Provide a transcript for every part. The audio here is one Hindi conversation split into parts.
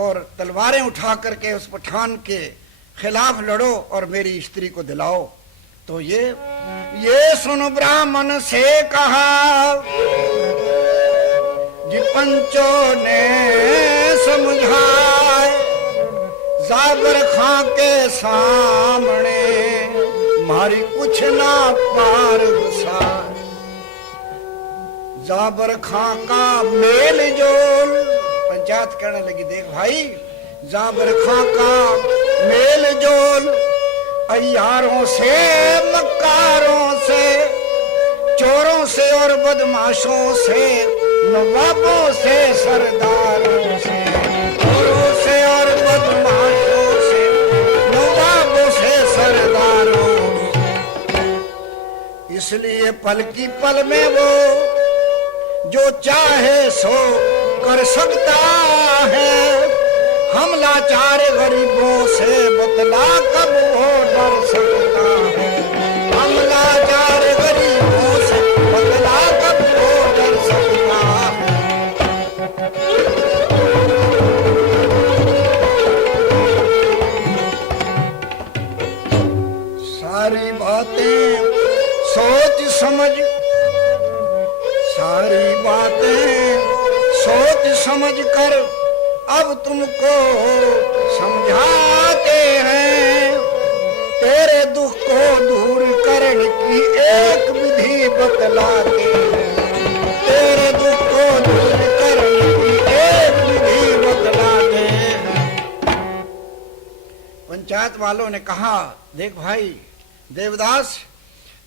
और तलवारें उठा करके उस पठान के खिलाफ लड़ो और मेरी स्त्री को दिलाओ। तो ये सुन ब्राह्मण से कहा जी पंचों ने समझाए, जाबर खां के सामने मारी कुछ ना पार बसाए। जाबर खां का मेल जोल, पंचायत कहने लगी देख भाई, जाबर खां का मेल जोल अय्यारों से, मक्कारों से, चोरों से और बदमाशों से, नवाबों से, सरदारों से, चोरों से और बदमाशों से, नवाबों से, सरदारों से। इसलिए पल की पल में वो जो चाहे सो कर सकता है, हम लाचार गरीबों से बतला कब वो डर सकता है। हम लाचार गरीबों से बतला कब वो डर सकता है। सारी बातें सोच समझ, सारी बातें सोच समझ कर अब तुमको समझाते हैं। तेरे दुख को दूर करने की एक विधि बतलाते हैं। तेरे दुख को दूर करने की एक विधि बतलाते हैं। पंचायत वालों ने कहा देख भाई देवदास,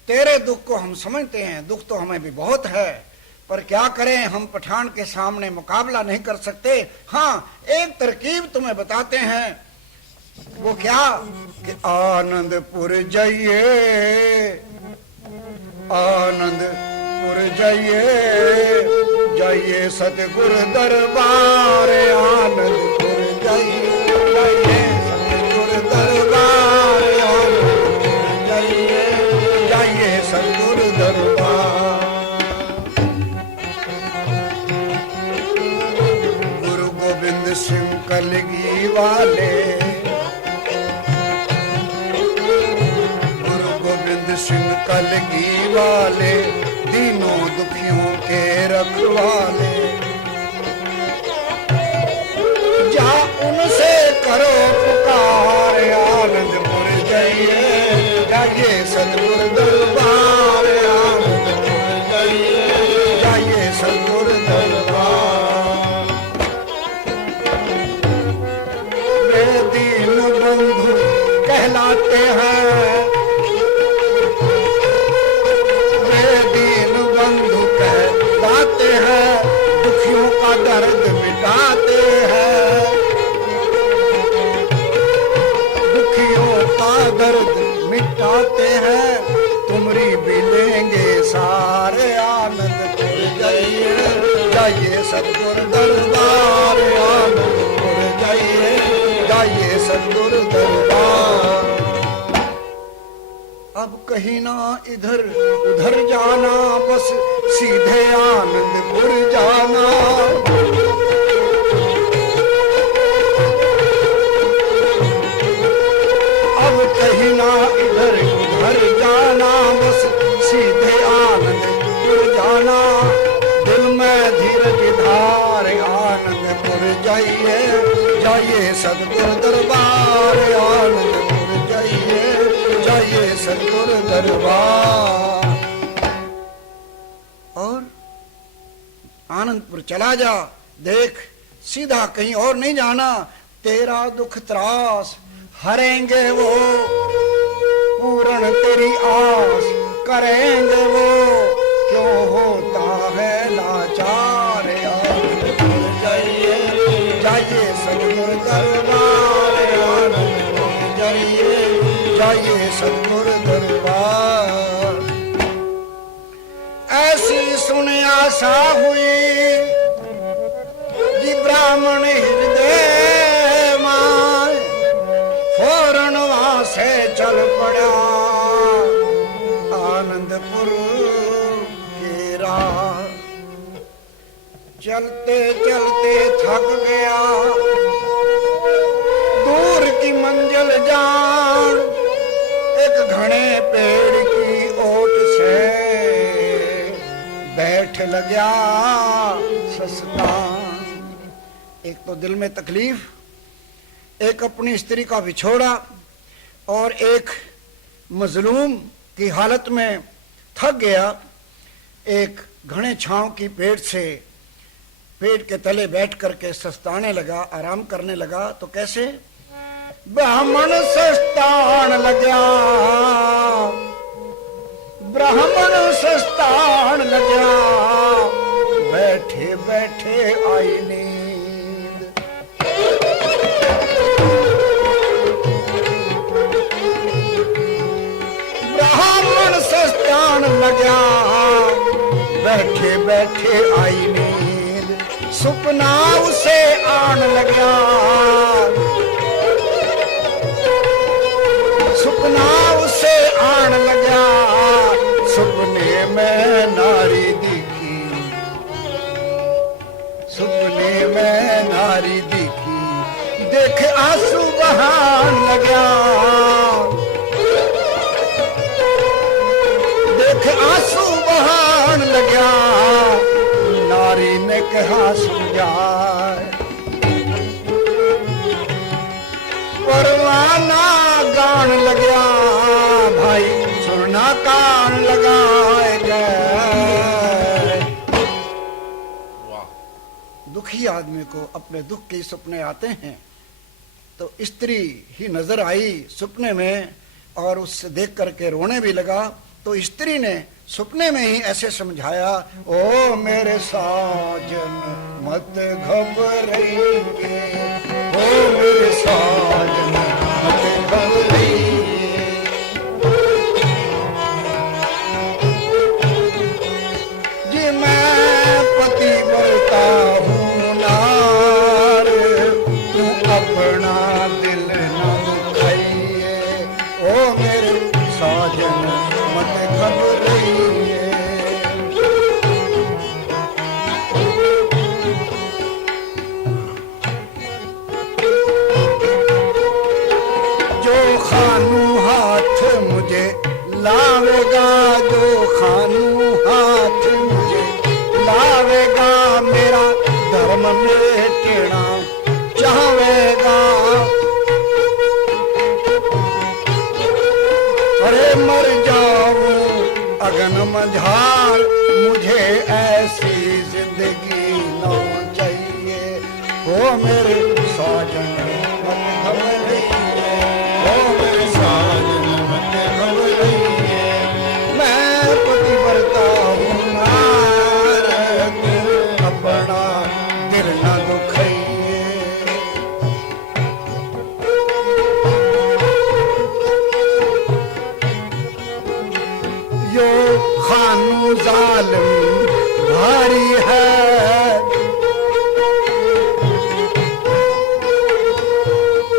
तेरे दुख को हम समझते हैं, दुख तो हमें भी बहुत है, पर क्या करें, हम पठान के सामने मुकाबला नहीं कर सकते। हाँ, एक तरकीब तुम्हें बताते हैं। वो क्या कि आनंदपुर जाइए, आनंदपुर जाइए, जाइए सतगुरु दरबार। आनंदपुर जाइए, जाइए सतगुरु दरबार। आनंदपुर जाइए, जाइए सतगुरु दरबार। सिंह कलगी वाले, गुरु गोविंद सिंह कलगी वाले, दीनों दुखियों के रखवाले। जा उनसे करो पुकार, आनंदपुर जाइए, जाइए सतगुरु दरबार। आनंदपुर जाइए, जाइए सतगुरु दरबार। बंधु कहलाते हैं, वे दीन बंधु कहलाते हैं, दुखियों का दर्द मिटाते हैं। दुखियों का दर्द मिटाते हैं, तुमरी भी लेंगे सारे। आनंदपुर जाइए, जाइए सतगुरु दरबार। आनंदपुर जाइए, जाइए सतगुरु दरबार। अब कहीं ना इधर उधर जाना, बस सीधे आनंदपुर जाना। अब कहीं ना इधर उधर जाना, बस सीधे आनंदपुर जाना। दिल में धीरज धार, आनंदपुर जाइए, जाइए सतगुरु दरबार। आनंदपुर जाइए, जाइए सतगुरु दरबार। और आनंदपुर चला जा, देख सीधा कहीं और नहीं जाना। तेरा दुख त्रास हरेंगे वो, पूर्ण तेरी आस करेंगे वो। क्यों होता है लाचार, आनंदपुर जाइए, जाइए सतगुरु दरबार। आनंदपुर जाइए, जाइए सतगुरु दरबार। ऐसी सुन आशा हुई जी ब्राह्मण हृदय मां, फौरन वहां से चल पड़ा आनंदपुर की राह। चलते चलते थक गया लग्या सस्ता। एक तो दिल में तकलीफ, एक अपनी स्त्री का विछोड़ा, और एक मजलूम की हालत में थक गया। एक घने छांव की पेड़ से पेड़ के तले बैठ करके सस्ताने लगा, आराम करने लगा। तो कैसे? ब्राह्मण सस्तान लग्या, ब्राह्मण सस्तान लग्या, बैठे बैठे आई नींद। ब्राह्मण सस्तान लग्या, बैठे बैठे आई नींद। सुपना उसे आन लग्या, सुपना उसे आन लग्या। सुपने में नारी दिखी, सुपने में नारी दिखी, देख आंसू बहान लग्या, देख आंसू बहान लग्या। नारी ने कहा समझाए, परवाना गान लग्या, भाई सुनना कान लगाएगा। दुखी आदमी को अपने दुख के सपने आते हैं, तो स्त्री ही नजर आई सपने में और उससे देख करके रोने भी लगा। तो स्त्री ने सपने में ही ऐसे समझाया, ओ मेरे साजन मत घबराइए, ओ मेरे साजन मत घबराइए। जी मैं पति मरता हूँ नार, तू अपना दिल न दुखाइए, ओ मेरे साजन मत घबराइए। जो खानू हाथ मुझे लावेगा, जो खानू हाथ मुझे लावेगा, मेरा धर्म में टेढ़ा चाहेगा। अरे मर जाऊं अगन मझार, मुझे ऐसी जिंदगी न चाहिए, ओ मेरे साजन मत घबराइए, ओ मेरे साजन मत घबराइए। मैं पतिव्रता हूँ नार, तू अपना दिल न दुखाइए। यो खानू जालिम भारी है,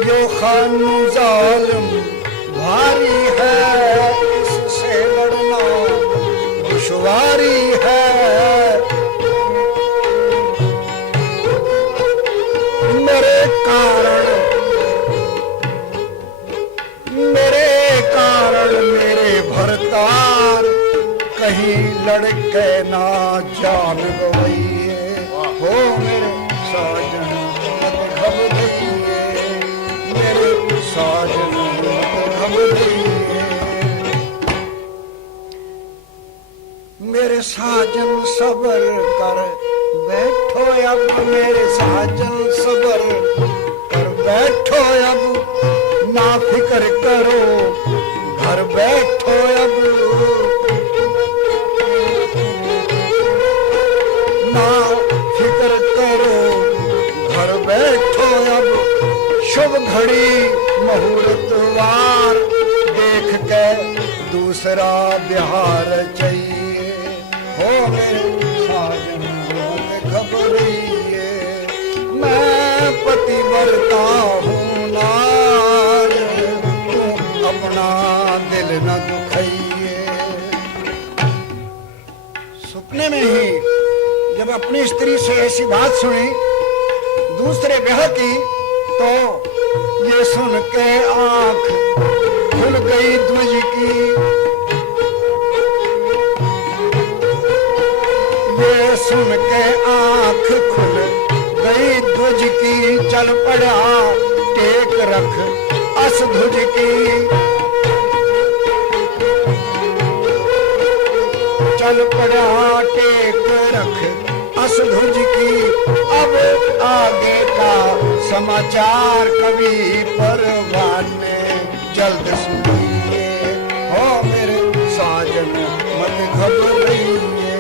यो खानू जालिम भारी है, इससे लड़ना दुश्वारी है। मेरे कारण, मेरे कारण मेरे भरतार, कहीं लड़के ना जान गवैये, हो मेरे साजन मत घबराइए, मेरे साजन मत घबराइए। मेरे साजन सबर कर बैठो अब, मेरे साजन सबर कर बैठो अब, ना फिक्र करो घर बैठो अब, ना फिक्र करो घर बैठो अब। शुभ घड़ी मुहूर्त वार, देख के दूसरा बिहार चाहिए, हो मेरे साजन मत घबराइए। मैं पतिव्रता हूँ नार, तू अपना दिल न दुखाइए। सपने में ही जब अपनी स्त्री से ऐसी बात सुनी दूसरे ब्याह की, तो ये सुन के आंख खुल गई द्विज की। ये सुन के आंख खुल गई ध्वज की, चल पड़ा टेक रख अस ध्वज की। चल पड़ा टेक रख अस ध्वज की। अब आगे का समाचार कवि परवान ने जल्द सुनिए। हो मेरे साजन मत घबराइए,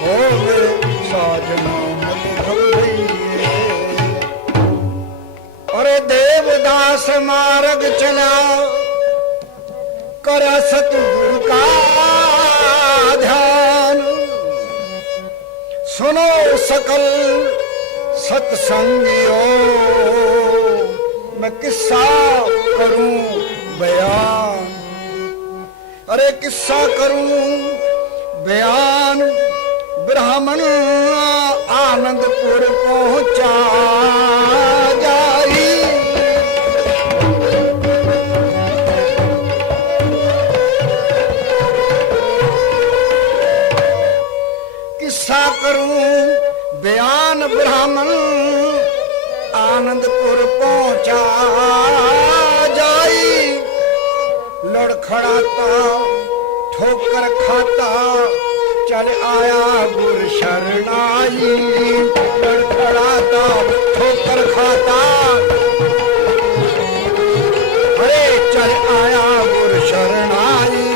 हो मेरे साजन मत घबराइए। अरे देवदास मार्ग चला कर सतगुरु का ध्यान। सुनो सकल सत्संगियों, मैं किस्सा करूं बयान। अरे किस्सा करूं बयान। ब्राह्मण आनंदपुर पहुंचा जाई। किस्सा करूं बयान। ब्राह्मण आनंदपुर पहुंचा जाई। लड़खड़ाता ठोकर खाता चल आया गुर शरणाई। लड़खड़ाता ठोकर खाता, अरे चल आया गुर शरणाई।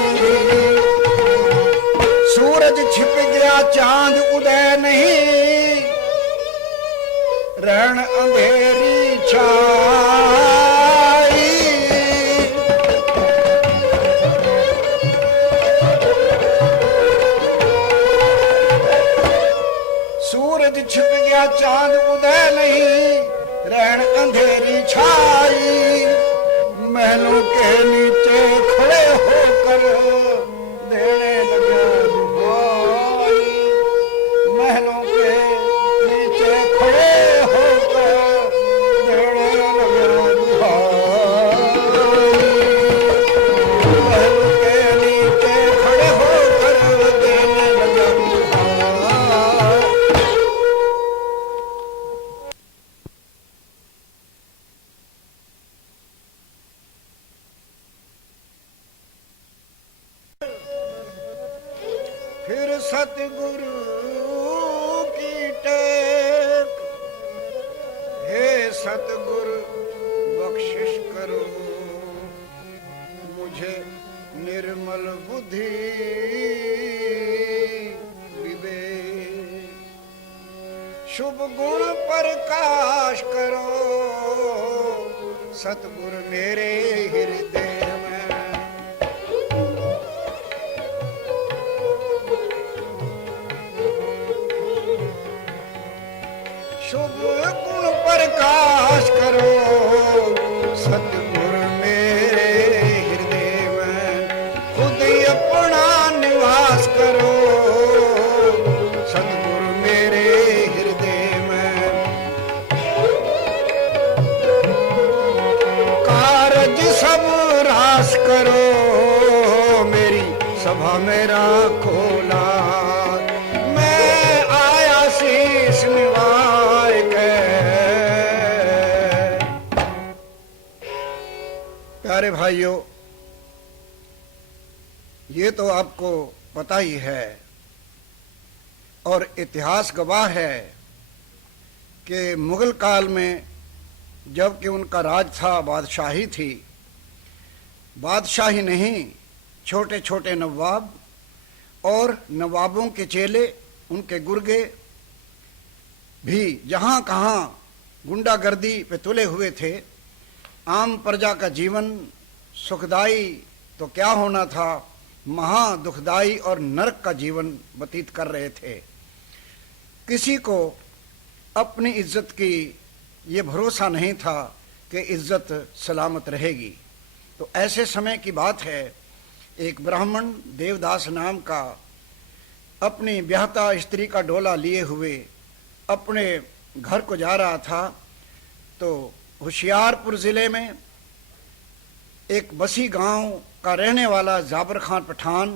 सूरज छिप गया चांद उदय नहीं, रण अंधेरी छाई। सूरज छिप गया चांद उदय नहीं, रण अंधेरी छाई। महलों के नीचे खड़े होकर देने लगा दुहाई। महलों के नीचे खड़े होकर देने लगा दुहाई। महलों के नीचे खड़े होकर देने लगा दुहाई। फिर सतगुरु की टेक, हे सतगुरु बख्शिश करो मुझे निर्मल बुद्धि विवेक। शुभ गुण प्रकाश करो सतगुरु मेरे हृदय में। शुभ गुण प्रकाश करो सतगुरु मेरे हृदय में। खुद अपना निवास करो सतगुरु मेरे हृदय में। कारज सब रास करो मेरी सभा में राखो लाज। मैं आया शीश निवार के। प्यारे भाइयों, ये तो आपको पता ही है और इतिहास गवाह है कि मुगल काल में जबकि उनका राज था, बादशाही थी, बादशाही नहीं, छोटे छोटे नवाब और नवाबों के चेले, उनके गुर्गे भी जहाँ कहाँ गुंडागर्दी पे तुले हुए थे। आम प्रजा का जीवन सुखदाई तो क्या होना था, महा दुखदाई और नरक का जीवन व्यतीत कर रहे थे। किसी को अपनी इज्जत की ये भरोसा नहीं था कि इज्जत सलामत रहेगी। तो ऐसे समय की बात है, एक ब्राह्मण देवदास नाम का अपनी ब्याहता स्त्री का डोला लिए हुए अपने घर को जा रहा था। तो होशियारपुर ज़िले में एक बसी गांव का रहने वाला जाबर खान पठान